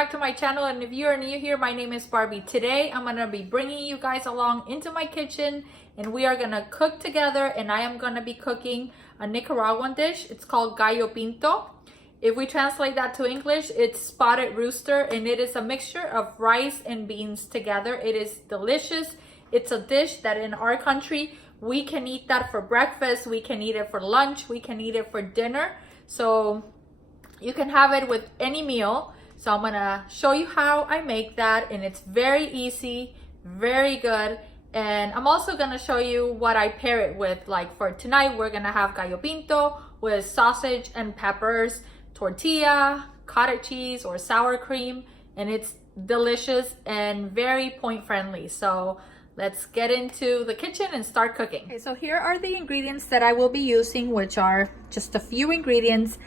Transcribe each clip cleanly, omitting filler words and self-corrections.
back to my channel, and if you are new here, my name is Barbie. Today I'm gonna be bringing you guys along into my kitchen, and we are gonna cook together, and I am gonna be cooking a Nicaraguan dish. It's called Gallopinto. If we translate that to English, it's spotted rooster, and it is a mixture of rice and beans together. It is delicious. It's a dish that in our country we can eat that for breakfast, we can eat it for lunch, we can eat it for dinner, so you can have it with any meal. So I'm gonna show you how I make that, and it's very easy, very good. And I'm also gonna show you what I pair it with. Like for tonight, we're gonna have gallo pinto with sausage and peppers, tortilla, cottage cheese or sour cream, and it's delicious and very point friendly. So let's get into the kitchen and start cooking. Okay, so here are the ingredients that I will be using, which are just a few ingredients.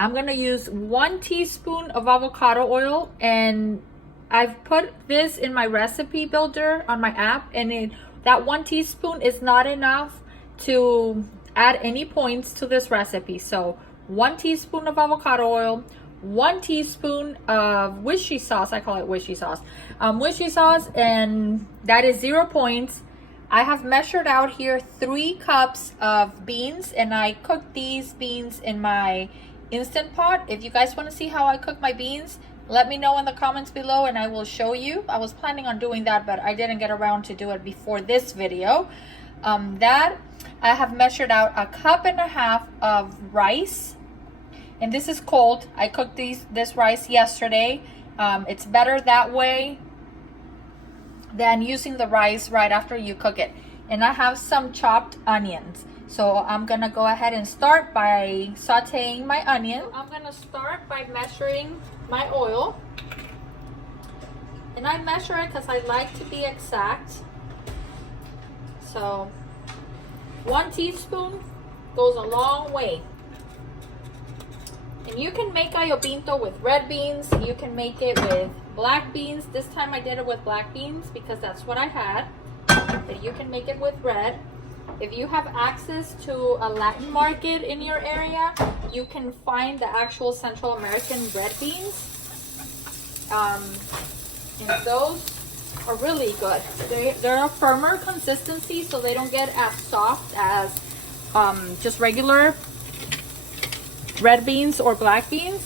I'm gonna use 1 teaspoon of avocado oil, and I've put this in my recipe builder on my app, and that 1 teaspoon is not enough to add any points to this recipe. So 1 teaspoon of avocado oil, 1 teaspoon of wishy sauce. I call it wishy sauce. Wishy sauce, and that is 0 points. I have measured out here 3 cups of beans, and I cooked these beans in my Instant Pot. If you guys want to see how I cook my beans, let me know in the comments below and I will show you. I was planning on doing that, but I didn't get around to do it before this video. That I have measured out 1.5 cups of rice, and this is cold. I cooked this rice yesterday. It's better that way than using the rice right after you cook it. And I have some chopped onions. So I'm gonna go ahead and start by sauteing my onion. So I'm gonna start by measuring my oil. And I measure it because I like to be exact. So 1 teaspoon goes a long way. And you can make gallo pinto with red beans. You can make it with black beans. This time I did it with black beans because that's what I had. But you can make it with red. If you have access to a Latin market in your area, you can find the actual Central American red beans. And those are really good. They're a firmer consistency, so they don't get as soft as just regular red beans or black beans.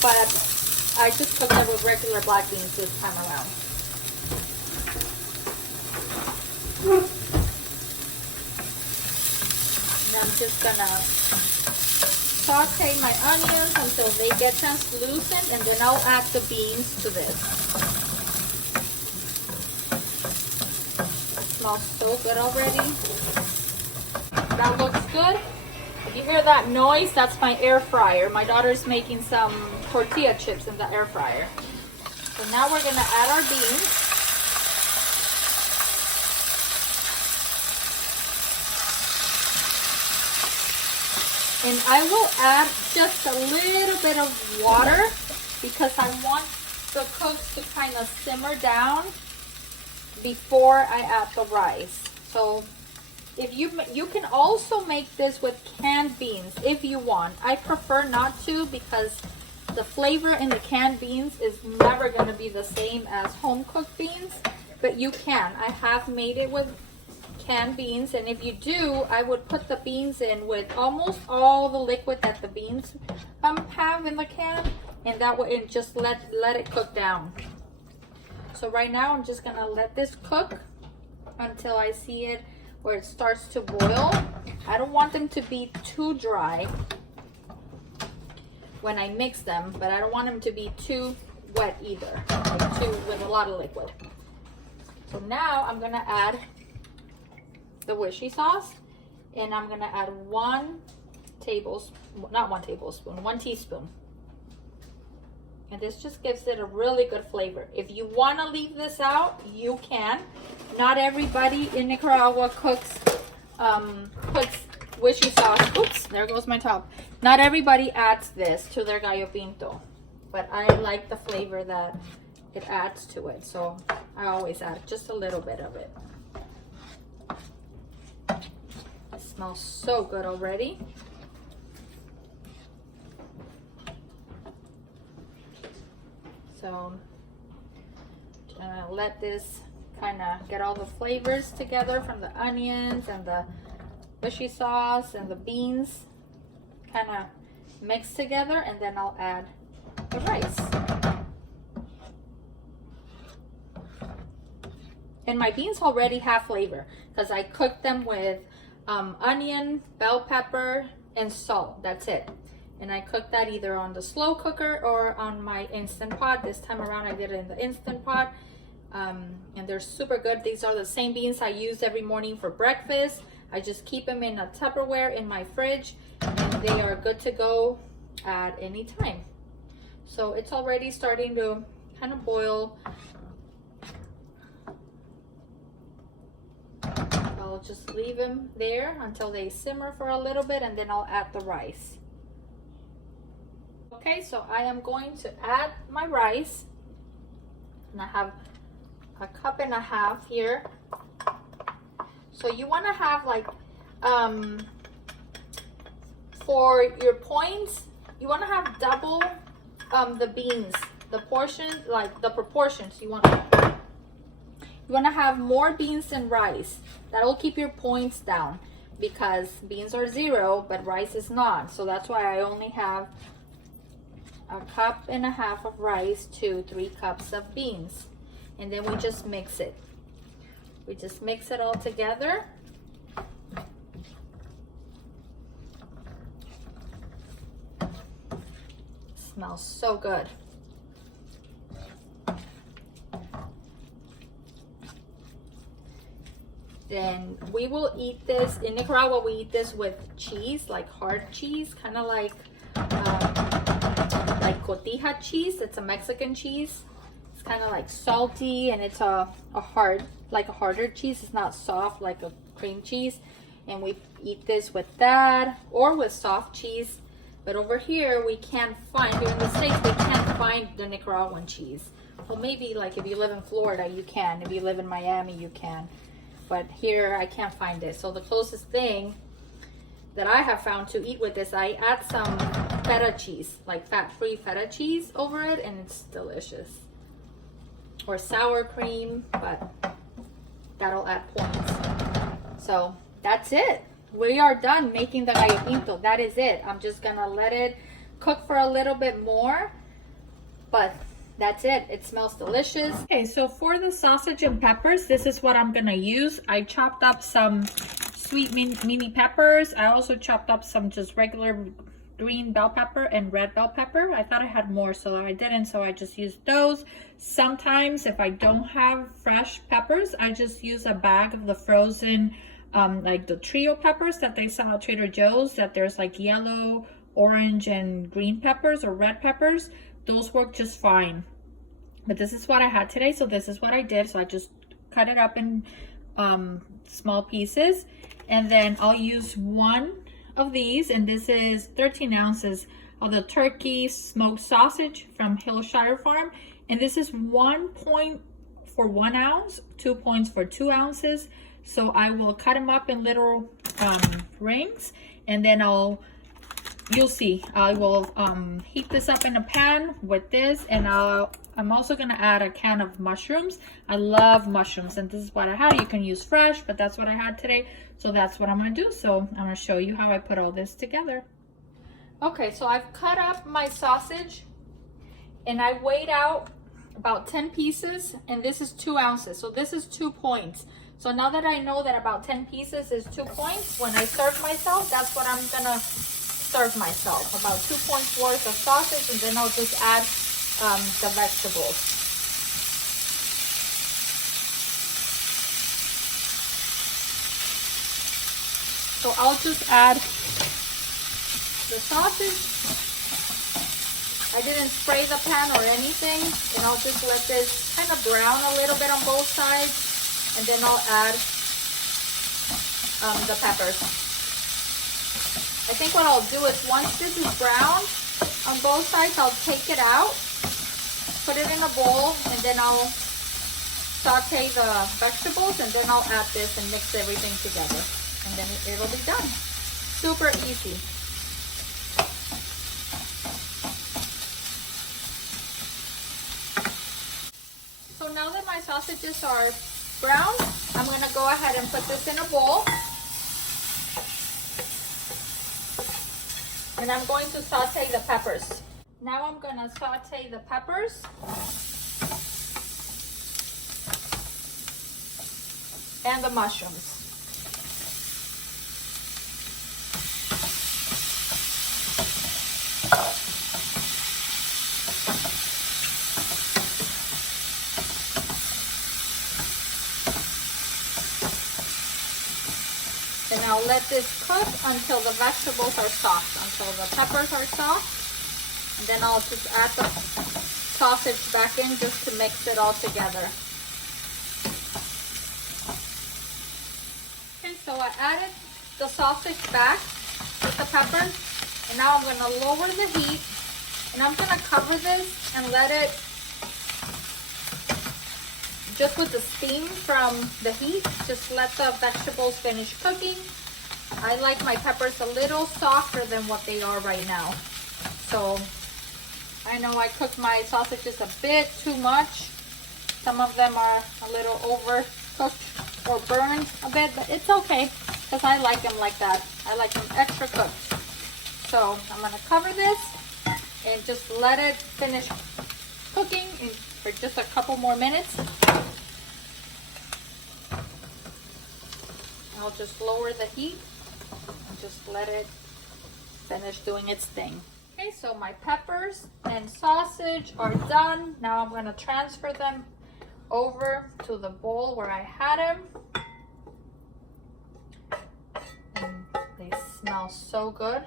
But I just cooked it with regular black beans this time around. I'm just gonna saute my onions until they get translucent, and then I'll add the beans to this. It smells so good already. That looks good. If you hear that noise, that's my air fryer. My daughter's making some tortilla chips in the air fryer. So now we're gonna add our beans. And I will add just a little bit of water because I want the cooks to kind of simmer down before I add the rice. So if you can also make this with canned beans if you want. I prefer not to because the flavor in the canned beans is never going to be the same as home cooked beans, but you can. I have made it with canned beans, and if you do, I would put the beans in with almost all the liquid that the beans have in the can, and that way, and just let it cook down. So right now I'm just gonna let this cook until I see it where it starts to boil. I don't want them to be too dry when I mix them, but I don't want them to be too wet either, like with a lot of liquid. So now I'm gonna add the wishy sauce, and I'm gonna add 1 teaspoon. And this just gives it a really good flavor. If you want to leave this out, you can. Not everybody in Nicaragua puts wishy sauce. Oops, there goes my top. Not everybody adds this to their gallo pinto, but I like the flavor that it adds to it, so I always add just a little bit of it. It smells so good already. So let this kind of get all the flavors together from the onions and the fishy sauce and the beans kind of mix together, and then I'll add the rice. And my beans already have flavor because I cooked them with onion, bell pepper, and salt. That's it. And I cooked that either on the slow cooker or on my Instant Pot. This time around I did it in the Instant Pot. And they're super good. These are the same beans I use every morning for breakfast. I just keep them in a Tupperware in my fridge, and they are good to go at any time. So it's already starting to kind of boil. I'll just leave them there until they simmer for a little bit, and then I'll add the rice. Okay, so I am going to add my rice, and I have a cup and a half here. So you want to have like for your points, you want to have double the beans, the portion, like the proportions. You want to have more beans than rice. That will keep your points down, because beans are 0 but rice is not. So that's why I only have a cup and a half of rice to 3 cups of beans. And then we just mix it. We just mix it all together. Smells so good. Then we will eat this, in Nicaragua we eat this with cheese, like hard cheese, kind of like cotija cheese. It's a Mexican cheese. It's kind of like salty, and it's a harder cheese. It's not soft like a cream cheese. And we eat this with that or with soft cheese. But over here we can't find, here in the States, we can't find the Nicaraguan cheese. Well, maybe like if you live in Florida, you can. If you live in Miami, you can. But here I can't find it. So the closest thing that I have found to eat with this, I add some feta cheese, like fat-free feta cheese over it, and it's delicious. Or sour cream, but that'll add points. So that's it. We are done making the gallopinto. That is it. I'm just gonna let it cook for a little bit more, but that's it. It smells delicious. Okay, so for the sausage and peppers, this is what I'm gonna use. I chopped up some sweet mini peppers. I also chopped up some just regular green bell pepper and red bell pepper. I thought I had more, so I didn't, so I just used those. Sometimes if I don't have fresh peppers, I just use a bag of the frozen like the trio peppers that they sell at Trader Joe's, that there's like yellow, orange, and green peppers or red peppers. Those work just fine. But this is what I had today, so this is what I did. So I just cut it up in small pieces, and then I'll use one of these, and this is 13 ounces of the turkey smoked sausage from Hillshire Farm, and this is 1 point for 1 ounce, 2 points for 2 ounces. So I will cut them up in little rings, and then you'll see, I will heat this up in a pan with this, and I'm also gonna add a can of mushrooms. I love mushrooms, and this is what I had. You can use fresh, but that's what I had today, so that's what I'm gonna do. So I'm gonna show you how I put all this together. Okay, so I've cut up my sausage, and I weighed out about 10 pieces, and this is 2 ounces, so this is 2 points. So now that I know that about 10 pieces is 2 points, when I serve myself, that's what I'm gonna serve myself. About 2 points worth of sausage, and then I'll just add the vegetables. So I'll just add the sausage. I didn't spray the pan or anything, and I'll just let this kind of brown a little bit on both sides. And then I'll add the peppers. I think what I'll do is once this is brown on both sides, I'll take it out, put it in a bowl, and then I'll saute the vegetables, and then I'll add this and mix everything together. And then it'll be done. Super easy. sausages are brown, I'm gonna go ahead and put this in a bowl. And I'm going to saute the peppers. Now I'm gonna saute the peppers. And the mushrooms. And I'll let this cook until the vegetables are soft, until the peppers are soft. And then I'll just add the sausage back in just to mix it all together. Okay, so I added the sausage back with the peppers. And now I'm gonna lower the heat. And I'm gonna cover this and let it, just with the steam from the heat, just let the vegetables finish cooking. I like my peppers a little softer than what they are right now. So I know I cooked my sausages a bit too much. Some of them are a little overcooked or burned a bit, but it's okay because I like them like that. I like them extra cooked. So I'm gonna cover this and just let it finish cooking for just a couple more minutes. I'll just lower the heat and just let it finish doing its thing. Okay, so my peppers and sausage are done. Now I'm going to transfer them over to the bowl where I had them. And they smell so good.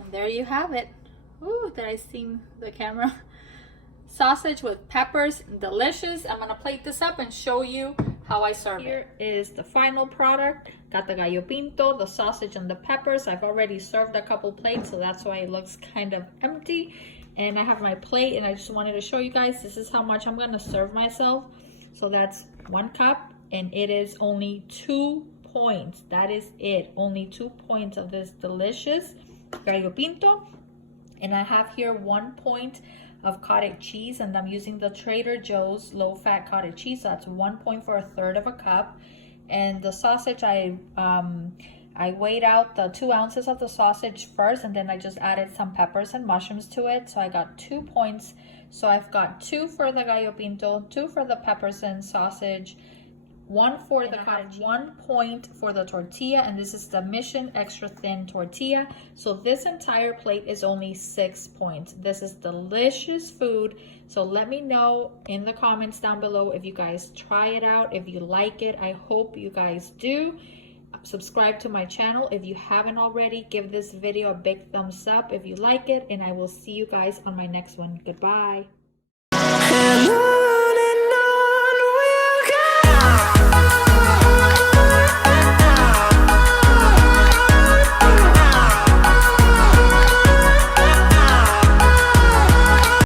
And there you have it. Ooh, did I steam the camera? Sausage with peppers, delicious. I'm gonna plate this up and show you how I serve it. Here is the final product. Got the Gallopinto, the sausage and the peppers. I've already served a couple plates, so that's why it looks kind of empty. And I have my plate, and I just wanted to show you guys, this is how much I'm gonna serve myself. So that's 1 cup, and it is only 2 points. That is it, only 2 points of this delicious Gallopinto. And I have here 1 point of cottage cheese, and I'm using the Trader Joe's low-fat cottage cheese. So that's 1 point for 1/3 of a cup. And the sausage, I weighed out the 2 ounces of the sausage first, and then I just added some peppers and mushrooms to it. So I got 2 points. So I've got 2 for the Gallopinto, 2 for the peppers and sausage, 1 for the cottage, 1 point for the tortilla, and this is the Mission Extra Thin Tortilla. So this entire plate is only 6 points. This is delicious food. So let me know in the comments down below if you guys try it out, if you like it. I hope you guys do. Subscribe to my channel if you haven't already. Give this video a big thumbs up if you like it, and I will see you guys on my next one. Goodbye.